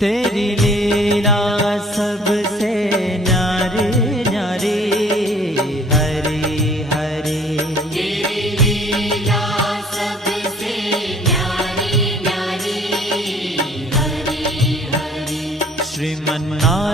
तेरी लीला सबसे न्यारी न्यारी, हरी हरी। तेरी लीला सबसे न्यारी न्यारी, हरी हरी। श्रीमन्नारायण